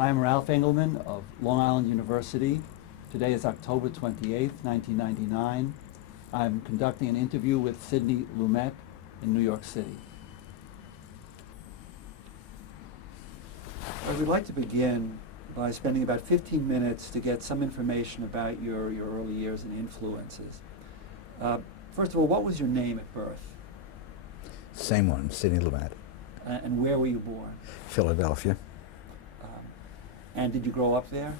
I'm Ralph Engelman of Long Island University. Today is October 28th, 1999. I'm conducting an interview with Sidney Lumet in New York City. I would like to begin by spending about 15 minutes to get some information about your early years and influences. First of all, what was your name at birth? Same one, Sidney Lumet. And where were you born? Philadelphia. And did you grow up there?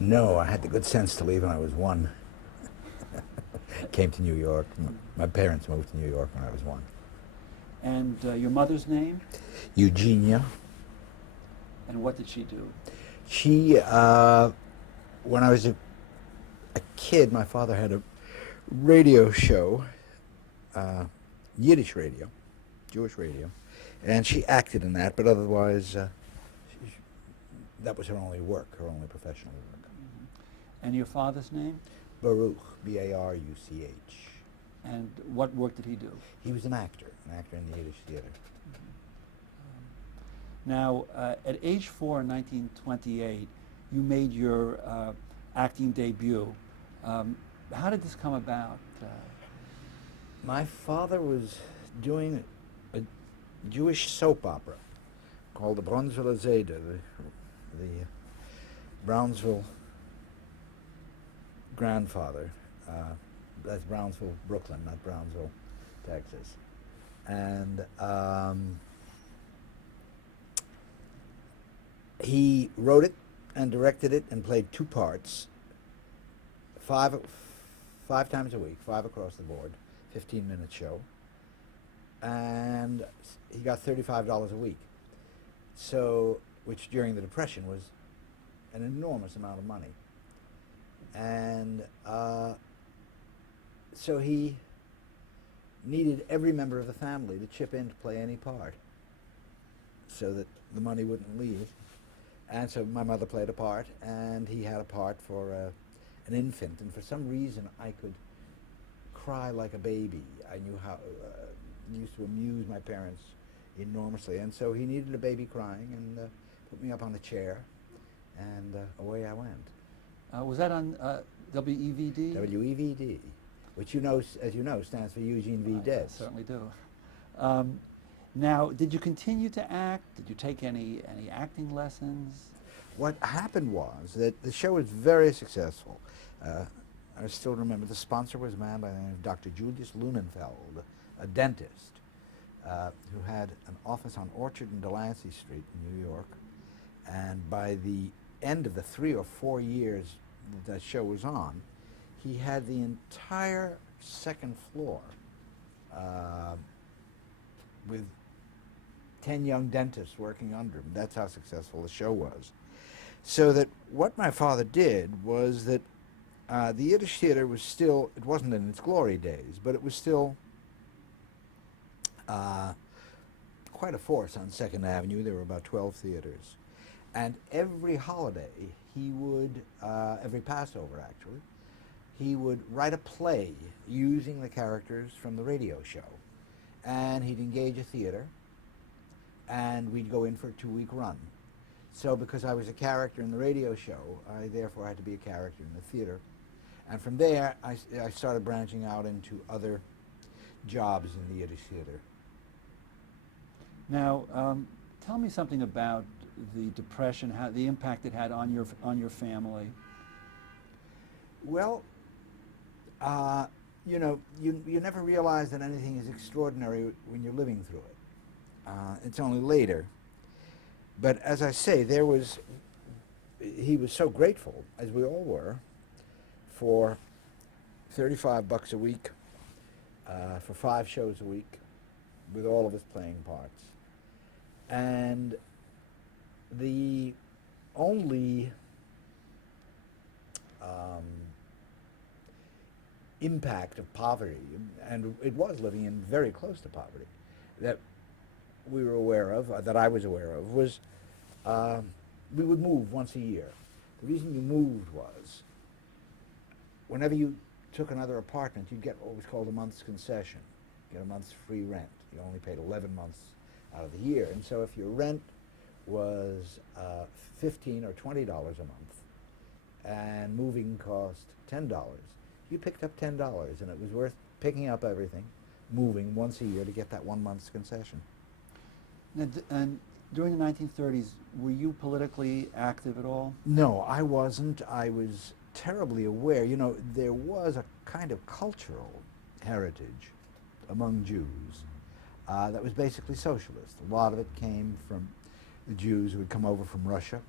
No, I had the good sense to leave when I was 1. Came to New York. My parents moved to New York when I was 1. And your mother's name? Eugenia. And what did she do? She, when I was a kid, my father had a radio show, Yiddish radio, Jewish radio, and she acted in that, but otherwise that was her only work, her only professional work. Mm-hmm. And your father's name? Baruch, B-A-R-U-C-H. And what work did he do? He was an actor in the Yiddish theater. Mm-hmm. Now, at age 4 in 1928, you made your acting debut. How did this come about? My father was doing a Jewish soap opera called the Brownsville Zeder, the Brownsville grandfather. That's Brownsville, Brooklyn, not Brownsville, Texas. And he wrote it and directed it and played 2 parts, five times a week, 5 across the board, 15-minute show. And he got $35 a week. So, which during the Depression was an enormous amount of money. And so he needed every member of the family to chip in to play any part so that the money wouldn't leave. And so my mother played a part, and he had a part for an infant. And for some reason, I could cry like a baby. I knew how, used to amuse my parents enormously. And so he needed a baby crying and put me up on a chair, and away I went. Was that on WEVD? WEVD, which as you know, stands for Eugene V. Debs. I certainly do. Now, did you continue to act? Did you take any acting lessons? What happened was that the show was very successful. I still remember the sponsor was a man by the name of Dr. Julius Lunenfeld, a dentist who had an office on Orchard and Delancey Street in New York. And by the end of the 3 or 4 years that show was on, he had the entire second floor with 10 young dentists working under him. That's how successful the show was. So that what my father did was that the Yiddish theater was still, it wasn't in its glory days, but it was still quite a force on 2nd Avenue. There were about 12 theaters. And every holiday, he would, every Passover actually, he would write a play using the characters from the radio show. And he'd engage a theater, and we'd go in for a 2-week run. So because I was a character in the radio show, I therefore had to be a character in the theater. And from there, I started branching out into other jobs in the Yiddish theater. Now, tell me something about the Depression, how the impact it had on your family. Well, you know, you never realize that anything is extraordinary when you're living through it. It's only later. But as I say, he was so grateful, as we all were, for $35 a week, for 5 shows a week, with all of us playing parts. And the only impact of poverty, and it was living in very close to poverty, that we were aware of, that I was aware of, was we would move once a year. The reason you moved was whenever you took another apartment, you'd get what was called a month's concession, get a month's free rent. You only paid 11 months out of the year. And so if your rent was $15 or $20 a month, and moving cost $10. You picked up $10, and it was worth picking up everything, moving once a year to get that 1 month's concession. And during the 1930s, were you politically active at all? No, I wasn't. I was terribly aware. You know, there was a kind of cultural heritage among Jews that was basically socialist. A lot of it came from the Jews who had come over from Russia,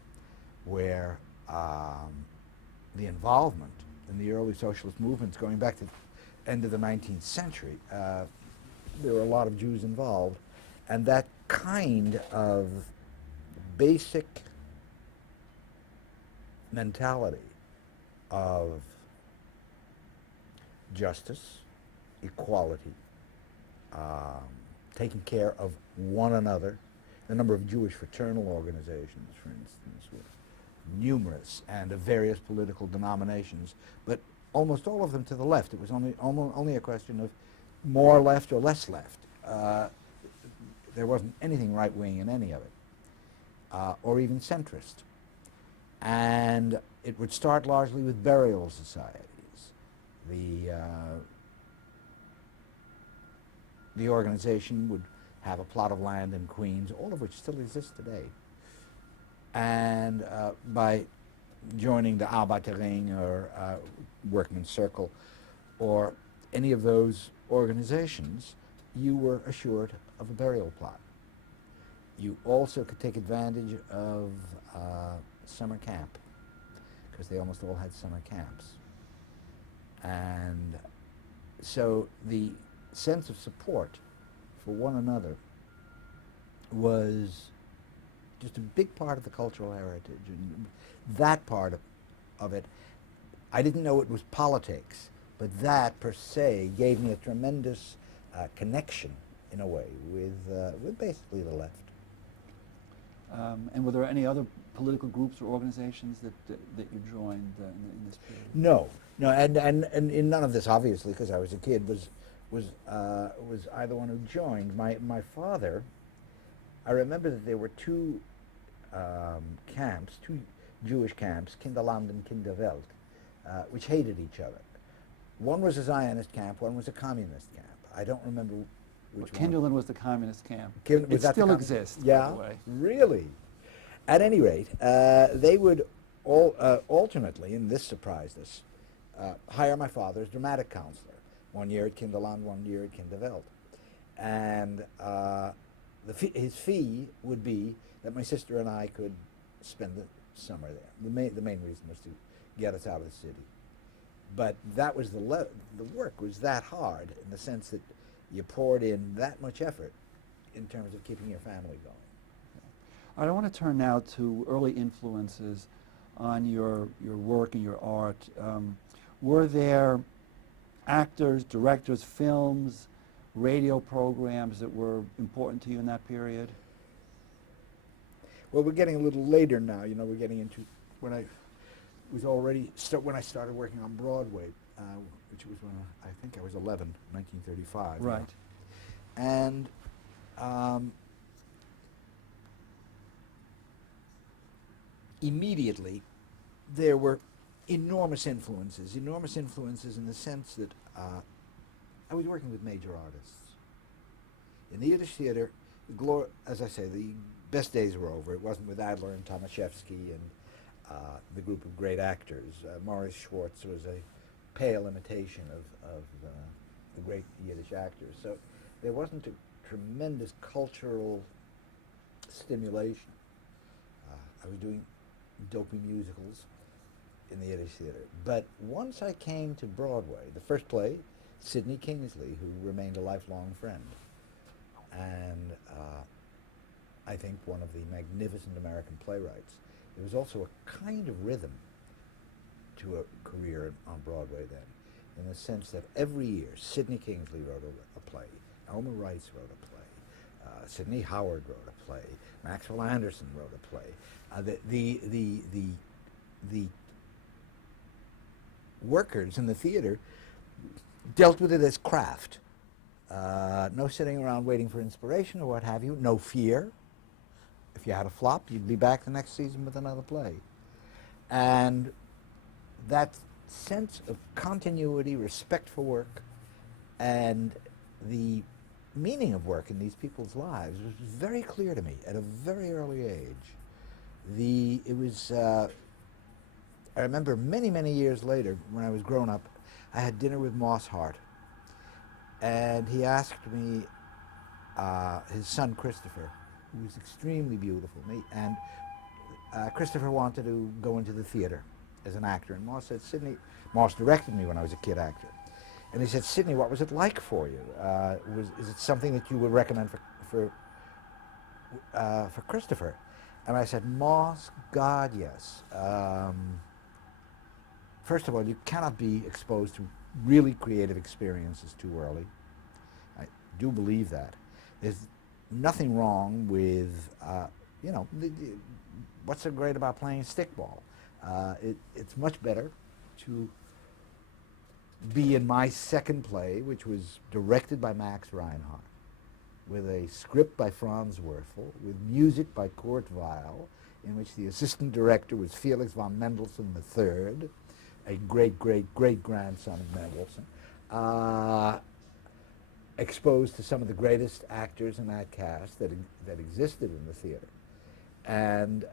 where the involvement in the early socialist movements going back to the end of the 19th century, there were a lot of Jews involved, and that kind of basic mentality of justice, equality, taking care of one another. The number of Jewish fraternal organizations, for instance, were numerous and of various political denominations, but almost all of them to the left. It was only a question of more left or less left. There wasn't anything right-wing in any of it, or even centrist. And it would start largely with burial societies. The organization would have a plot of land in Queens, all of which still exists today. And by joining the Arbeiterring or Workmen's Circle or any of those organizations, you were assured of a burial plot. You also could take advantage of summer camp, because they almost all had summer camps. And so the sense of support for one another was just a big part of the cultural heritage. And that part of it, I didn't know it was politics, but that per se gave me a tremendous connection, in a way, with basically the left. And were there any other political groups or organizations that you joined in this period? No, and in none of this, obviously, because I was a kid, was either one who joined. My father, I remember that there were two camps, two Jewish camps, Kinderland and Kinderwelt, which hated each other. One was a Zionist camp, one was a communist camp. I don't remember which one. Kinderland was the communist camp. It still exists, yeah, by the way. Really? At any rate, they would alternately, and this surprised us, hire my father as dramatic counselor. 1 year at Kinderland, 1 year at Kinderwelt. And his fee would be that my sister and I could spend the summer there. The main reason was to get us out of the city. But that was the work was that hard, in the sense that you poured in that much effort in terms of keeping your family going. I want to turn now to early influences on your work and your art. Were there actors, directors, films, radio programs that were important to you in that period? Well, we're getting a little later now. You know, we're getting into when I started working on Broadway, which was when I think I was 11, 1935. Right. And immediately there were enormous influences in the sense that I was working with major artists. In the Yiddish theater, as I say, the best days were over. It wasn't with Adler and Tomaszewski and the group of great actors. Morris Schwartz was a pale imitation of the great Yiddish actors. So there wasn't a tremendous cultural stimulation. I was doing dopey musicals in the Yiddish theater. But once I came to Broadway, the first play, Sidney Kingsley, who remained a lifelong friend, and I think one of the magnificent American playwrights. There was also a kind of rhythm to a career on Broadway then, in the sense that every year Sidney Kingsley wrote a play, Elmer Rice wrote a play, Sidney Howard wrote a play, Maxwell Anderson wrote a play. The workers in the theater dealt with it as craft. No sitting around waiting for inspiration or what have you, no fear. if you had a flop, you'd be back the next season with another play. And that sense of continuity, respect for work, and the meaning of work in these people's lives was very clear to me at a very early age. I remember many, many years later, when I was grown up, I had dinner with Moss Hart, and he asked me, his son Christopher, who was extremely beautiful, and Christopher wanted to go into the theater as an actor, and Moss said, Sidney, Moss directed me when I was a kid actor, and he said, Sidney, what was it like for you? Is it something that you would recommend for Christopher? And I said, Moss, God, yes. First of all, you cannot be exposed to really creative experiences too early. I do believe that. There's nothing wrong with, what's so great about playing stickball? It's much better to be in my second play, which was directed by Max Reinhardt, with a script by Franz Werfel, with music by Kurt Weill, in which the assistant director was Felix von Mendelssohn III, a great-great-great-grandson of Mendelssohn, exposed to some of the greatest actors in that cast that existed in the theater. And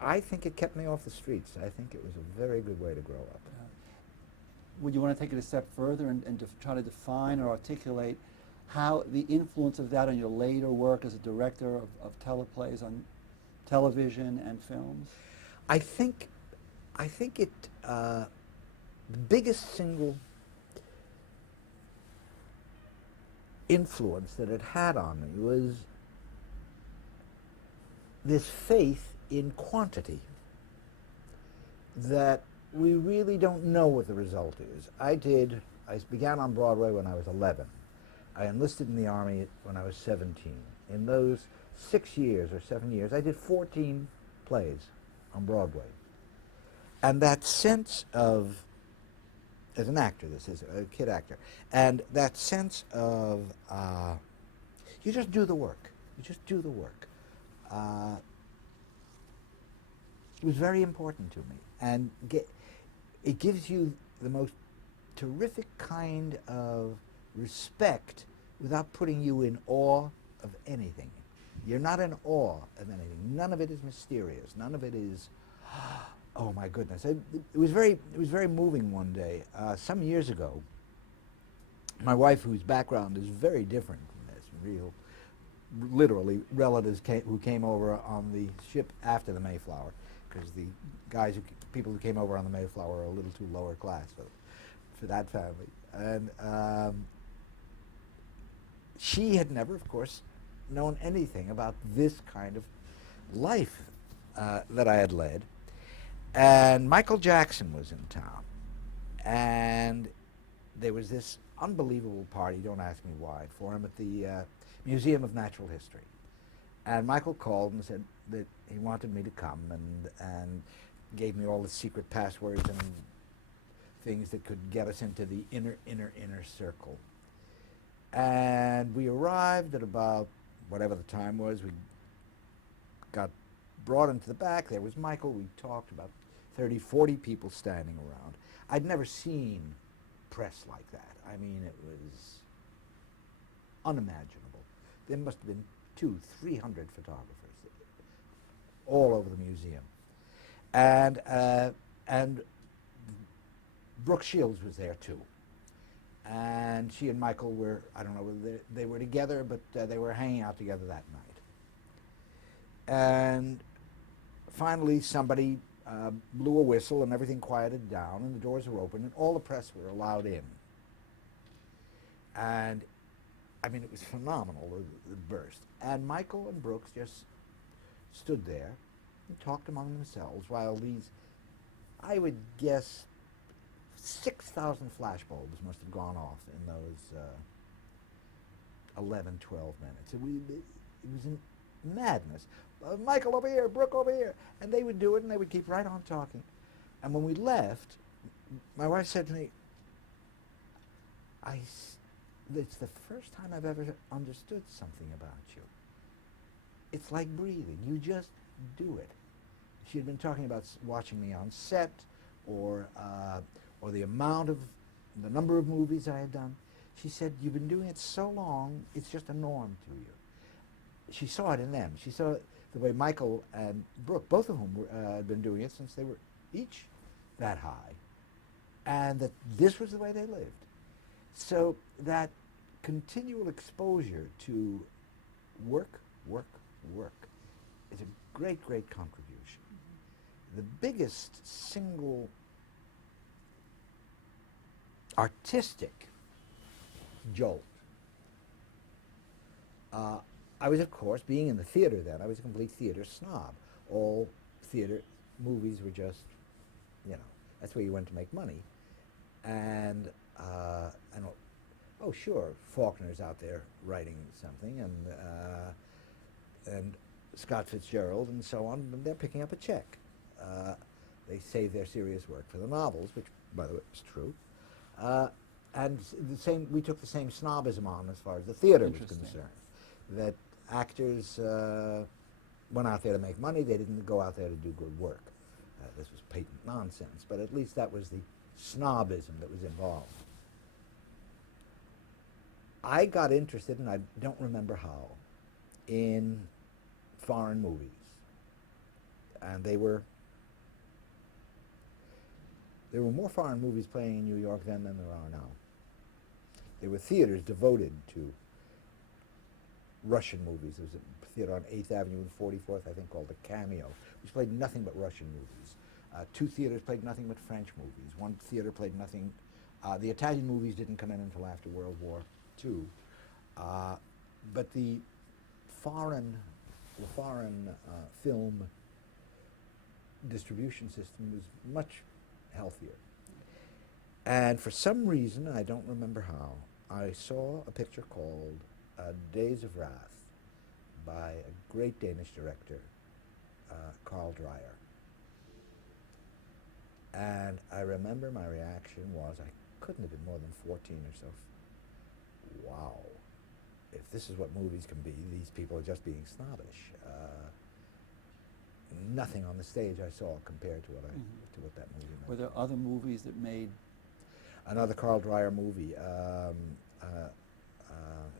I think it kept me off the streets. I think it was a very good way to grow up. Would you want to take it a step further and try to define or articulate how the influence of that on your later work as a director of teleplays on television and films? I think it, the biggest single influence that it had on me was this faith in quantity, that we really don't know what the result is. I began on Broadway when I was 11. I enlisted in the Army when I was 17. In those 6 years or 7 years, I did 14 plays on Broadway. And that sense of, as an actor, this is a kid actor, and that sense of, you just do the work. You just do the work. Was very important to me. And it gives you the most terrific kind of respect without putting you in awe of anything. You're not in awe of anything. None of it is mysterious. None of it is, oh my goodness. It was very moving one day. Some years ago, my wife, whose background is very different from this, literally relatives who came over on the ship after the Mayflower, because the people who came over on the Mayflower are a little too lower class for that family. And she had never, of course, known anything about this kind of life that I had led. And Michael Jackson was in town. And there was this unbelievable party, don't ask me why, for him at the Museum of Natural History. And Michael called and said that he wanted me to come, and gave me all the secret passwords and things that could get us into the inner circle. And we arrived at about whatever the time was. We got brought into the back. There was Michael. We talked, about 30, 40 people standing around. I'd never seen press like that. I mean, it was unimaginable. There must have been 200-300 photographers all over the museum. And Brooke Shields was there too. And she and Michael were, I don't know whether they were together, but they were hanging out together that night. And finally somebody blew a whistle and everything quieted down and the doors were open and all the press were allowed in. And I mean, it was phenomenal, the burst. And Michael and Brooks just stood there and talked among themselves while these, I would guess, 6,000 flashbulbs must have gone off in those 11, 12 minutes. It was madness. Michael over here, Brooke over here. And they would do it and they would keep right on talking. And when we left, my wife said to me, it's the first time I've ever understood something about you. it's like breathing. You just do it. She had been talking about watching me on set, or the number of movies I had done. She said, "You've been doing it so long, it's just a norm to you." She saw it in them. She saw the way Michael and Brooke, both of whom had been doing it since they were each that high, and that this was the way they lived. So that continual exposure to work, work, work is a great, great contribution. The biggest single artistic jolt. I was, of course, being in the theater then, I was a complete theater snob. All theater movies were just, that's where you went to make money. And oh, sure, Faulkner's out there writing something, and Scott Fitzgerald and so on, and they're picking up a check. They save their serious work for the novels, which, by the way, is true. And we took the same snobism on as far as the theater was concerned. That actors went out there to make money, they didn't go out there to do good work. This was patent nonsense, but at least that was the snobism that was involved. I got interested, and I don't remember how, in foreign movies. And there were more foreign movies playing in New York then than there are now. There were theaters devoted to Russian movies. There was a theater on 8th Avenue and 44th, I think, called the Cameo, which played nothing but Russian movies. Two theaters played nothing but French movies. One theater played nothing. The Italian movies didn't come in until after World War II. But the foreign film distribution system was much healthier. And for some reason, I don't remember how, I saw a picture called Days of Wrath by a great Danish director, Carl Dreyer. And I remember my reaction was, I couldn't have been more than 14 or so. Wow, if this is what movies can be, these people are just being snobbish. Nothing on the stage I saw compared to what that movie meant. Were there other movies that made? Another Carl Dreyer movie,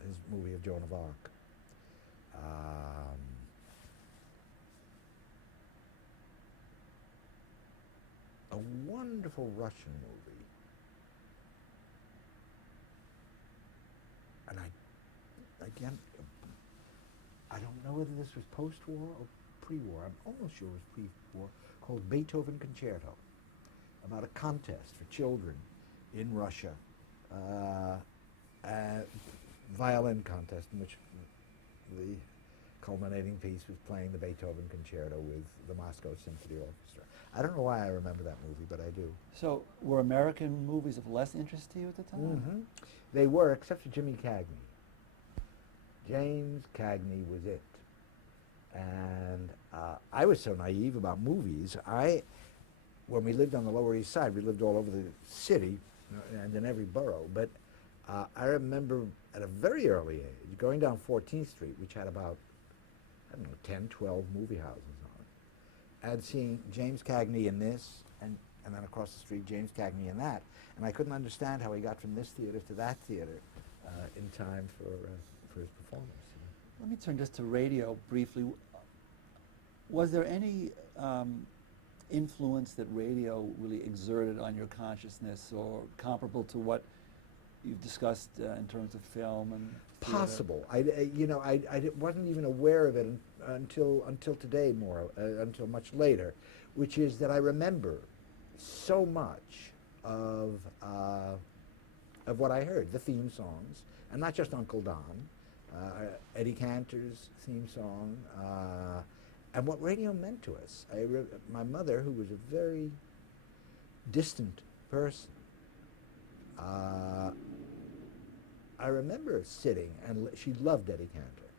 his movie of Joan of Arc. A wonderful Russian movie. And I don't know whether this was post-war or pre-war. I'm almost sure it was pre-war, called Beethoven Concerto, about a contest for children in Russia, a violin contest in which the culminating piece was playing the Beethoven Concerto with the Moscow Symphony Orchestra. I don't know why I remember that movie, but I do. So were American movies of less interest to you at the time? Mm-hmm. They were, except for Jimmy Cagney. James Cagney was it. And I was so naive about movies. When we lived on the Lower East Side, we lived all over the city and in every borough. But I remember at a very early age going down 14th Street, which had about, 10, 12 movie houses on it, and seeing James Cagney in this, and then across the street, James Cagney in that. And I couldn't understand how he got from this theater to that theater in time for his performance. Let me turn just to radio briefly. Was there any influence that radio really exerted on your consciousness, or comparable to what you've discussed in terms of film and theater? Possible. I wasn't even aware of it until today, until much later, which is that I remember so much of what I heard, the theme songs, and not just Uncle Don, Eddie Cantor's theme song, and what radio meant to us. My mother, who was a very distant person, I remember sitting, and she loved Eddie Cantor,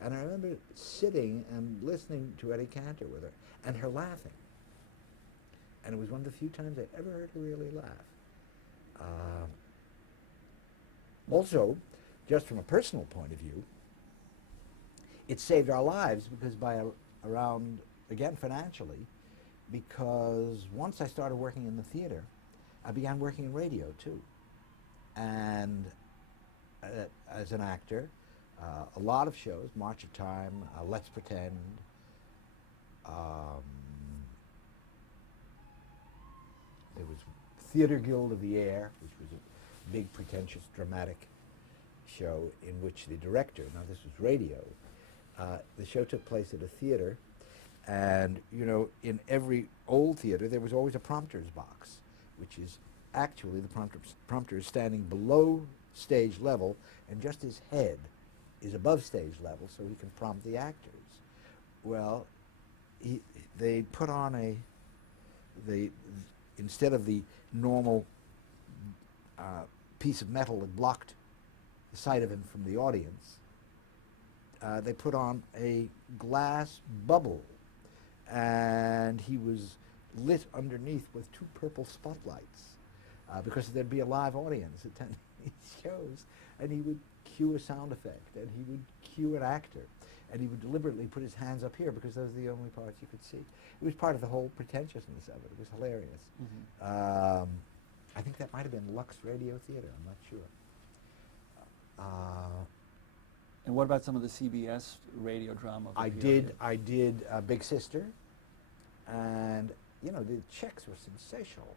and I remember sitting and listening to Eddie Cantor with her, and her laughing. And it was one of the few times I ever heard her really laugh. Also, just from a personal point of view, it saved our lives because around, again, financially, because once I started working in the theater, I began working in radio too. And as an actor, a lot of shows, March of Time, Let's Pretend, there was Theater Guild of the Air, which was a big, pretentious, dramatic show in which the director, now this was radio, the show took place at a theater, and you know, in every old theater there was always a prompter's box, which is actually the prompter is standing below stage level, and just his head is above stage level so he can prompt the actors. Well, they put on instead of the normal piece of metal that blocked the sight of him from the audience, they put on a glass bubble, and he was lit underneath with 2 purple spotlights because there'd be a live audience attending these shows, and he would cue a sound effect, and he would cue an actor, and he would deliberately put his hands up here because those are the only parts you could see. It was part of the whole pretentiousness of it. It was hilarious. Mm-hmm. I think that might have been Lux Radio Theater. I'm not sure. And what about some of the CBS radio drama? I did Big Sister, and you know, the checks were sensational.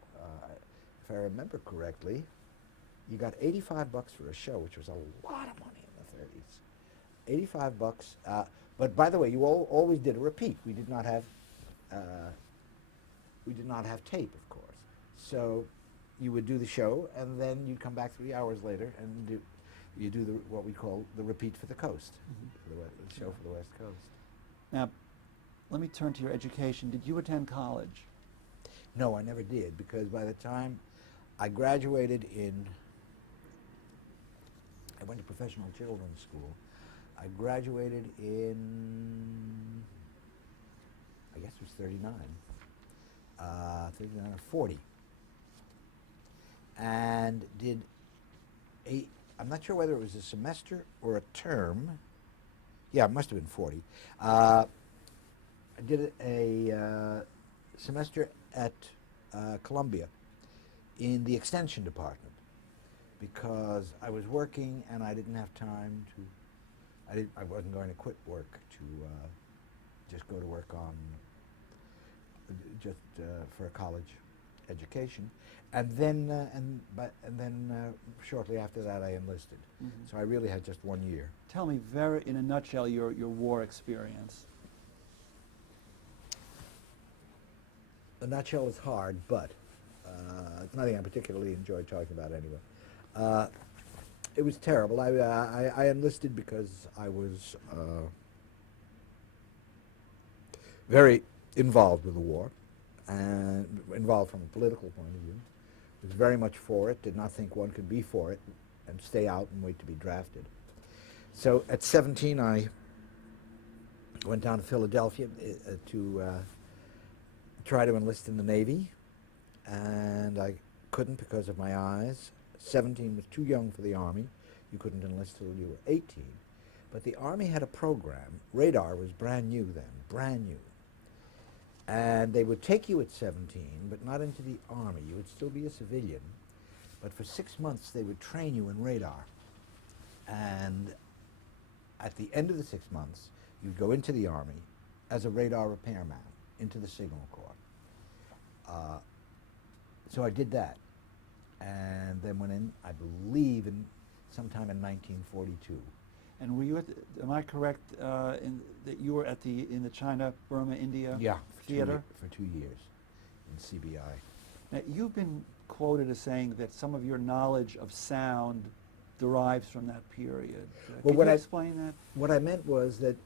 If I remember correctly, you got $85 for a show, which was a lot of money in the 30s. $85, but by the way, you always did a repeat. We did not have tape, of course. So you would do the show, and then you'd come back 3 hours later and you do what we call the repeat for the coast, mm-hmm. the show for the West Coast. Now, let me turn to your education. Did you attend college? No, I never did, because by the time I graduated I went to professional children's school. I graduated in, I guess it was 39 or 40. And did I'm not sure whether it was a semester or a term. Yeah, it must have been 40. I did a semester at Columbia in the extension department because I was working and I didn't have time to, I wasn't going to quit work to just go to work on, for a college education. And then, shortly after that, I enlisted. Mm-hmm. So I really had just 1 year. Tell me, in a nutshell, your war experience. The nutshell is hard, but it's nothing I particularly enjoyed talking about anyway. It was terrible. I enlisted because I was very involved with the war, and involved from a political point of view. Was very much for it, did not think one could be for it and stay out and wait to be drafted. So at 17, I went down to Philadelphia to try to enlist in the Navy, and I couldn't because of my eyes. 17 was too young for the Army. You couldn't enlist till you were 18. But the Army had a program. Radar was brand new then, brand new. And they would take you at 17, but not into the Army. You would still be a civilian. But for 6 months, they would train you in radar. And at the end of the 6 months, you'd go into the Army as a radar repairman, into the Signal Corps. So I did that. And then went in, I believe, sometime in 1942. And were you am I correct that you were in the China, Burma, India theater? For 2 years in CBI. Now, you've been quoted as saying that some of your knowledge of sound derives from that period. Can you explain that? What I meant was that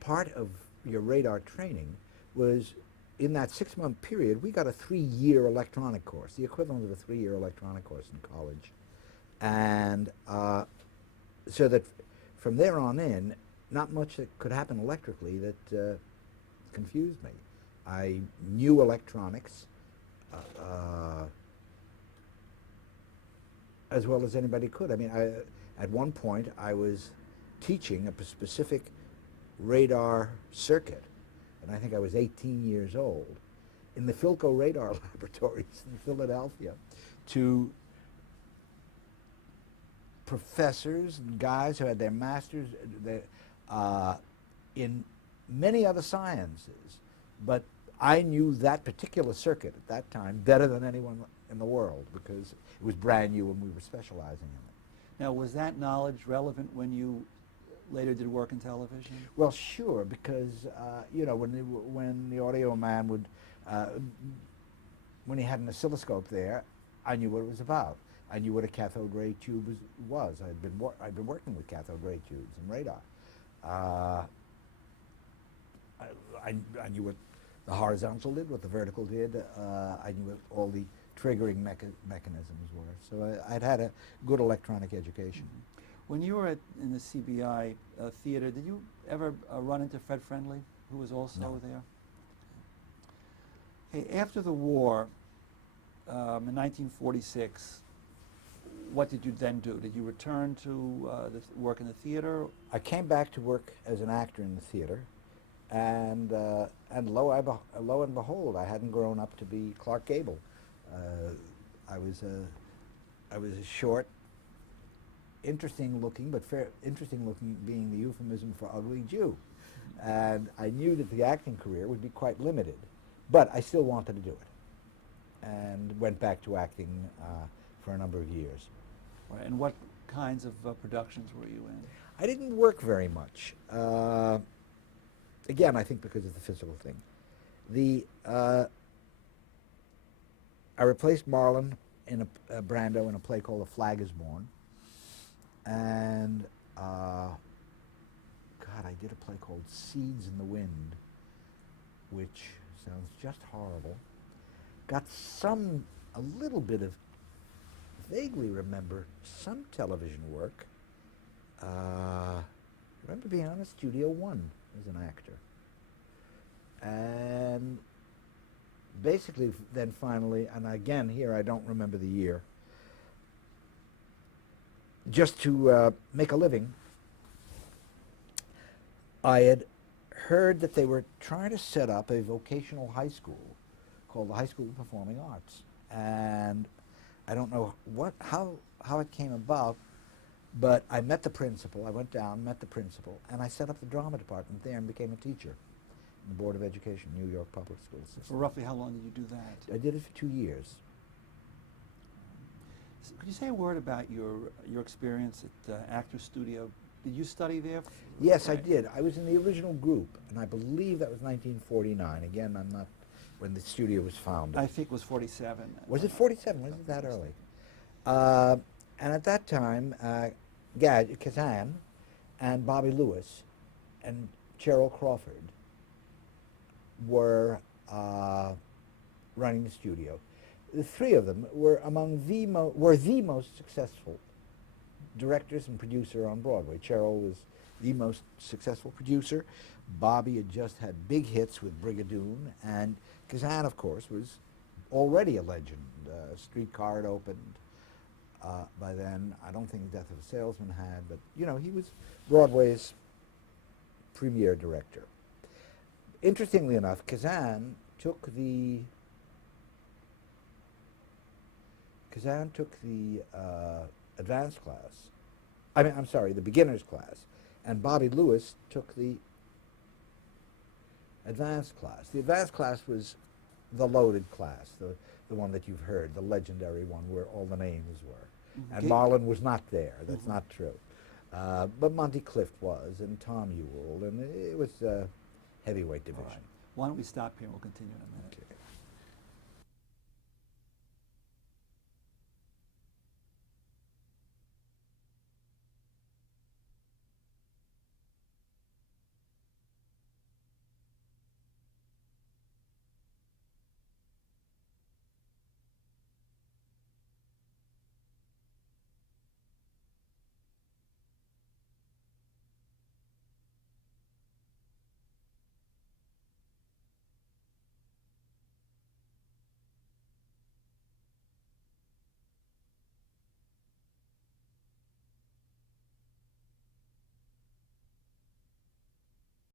part of your radar training was, in that 6-month period, we got a 3-year electronic course, the equivalent of a 3-year electronic course in college. And so that from there on in, not much that could happen electrically that confused me. I knew electronics as well as anybody could. I mean, at one point I was teaching a specific radar circuit, and I think I was 18 years old, in the Philco radar laboratories in Philadelphia, to professors and guys who had their masters in many other sciences, but I knew that particular circuit at that time better than anyone in the world because it was brand new and we were specializing in it. Now, was that knowledge relevant when you later did work in television? Well, sure, because you know, when the audio man would, when he had an oscilloscope there, I knew what it was about. I knew what a cathode ray tube was. I'd been working with cathode ray tubes and radar. I knew what the horizontal did, what the vertical did. I knew what all the triggering mechanisms were. So I'd had a good electronic education. When you were in the CBI theater, did you ever run into Fred Friendly, who was also there? Hey, after the war, in 1946, what did you then do? Did you return to work in the theater? I came back to work as an actor in the theater, and lo and behold, I hadn't grown up to be Clark Gable. I was a short, interesting looking, but interesting looking being the euphemism for ugly Jew, and I knew that the acting career would be quite limited, but I still wanted to do it, and went back to acting for a number of years. Right. And what kinds of productions were you in? I didn't work very much. Again, I think because of the physical thing. I replaced Marlon in a Brando in a play called A Flag is Born. And, God, I did a play called Seeds in the Wind, which sounds just horrible. Got a little bit of, vaguely remember some television work. Remember being on Studio One as an actor. And basically then finally, and again here I don't remember the year, just to make a living, I had heard that they were trying to set up a vocational high school called the High School of Performing Arts. And I don't know how it came about, but I met the principal. I went down, met the principal, and I set up the drama department there and became a teacher in the Board of Education, New York Public School System. For roughly how long did you do that? I did it for 2 years. So could you say a word about your experience at Actors Studio? Did you study there? Yes, I did. I was in the original group, and I believe that was 1949. Again, I'm not when the studio was founded. I think it was 47. Was it 47? Was it that early? And at that time, Kazan and Bobby Lewis and Cheryl Crawford were running the studio. The three of them were among the most successful directors and producer on Broadway. Cheryl was the most successful producer. Bobby had just had big hits with Brigadoon, and Kazan, of course, was already a legend. Streetcar had opened by then. I don't think Death of a Salesman had, but you know, he was Broadway's premier director. Interestingly enough, Kazan took the advanced class. The beginner's class, and Bobby Lewis took the advanced class. The advanced class was the loaded class, the one that you've heard, the legendary one where all the names were. Mm-hmm. And Marlon was not there. That's not true. But Monty Clift was, and Tom Ewell, and it was a heavyweight division. All right. Why don't we stop here and we'll continue in a minute. Okay.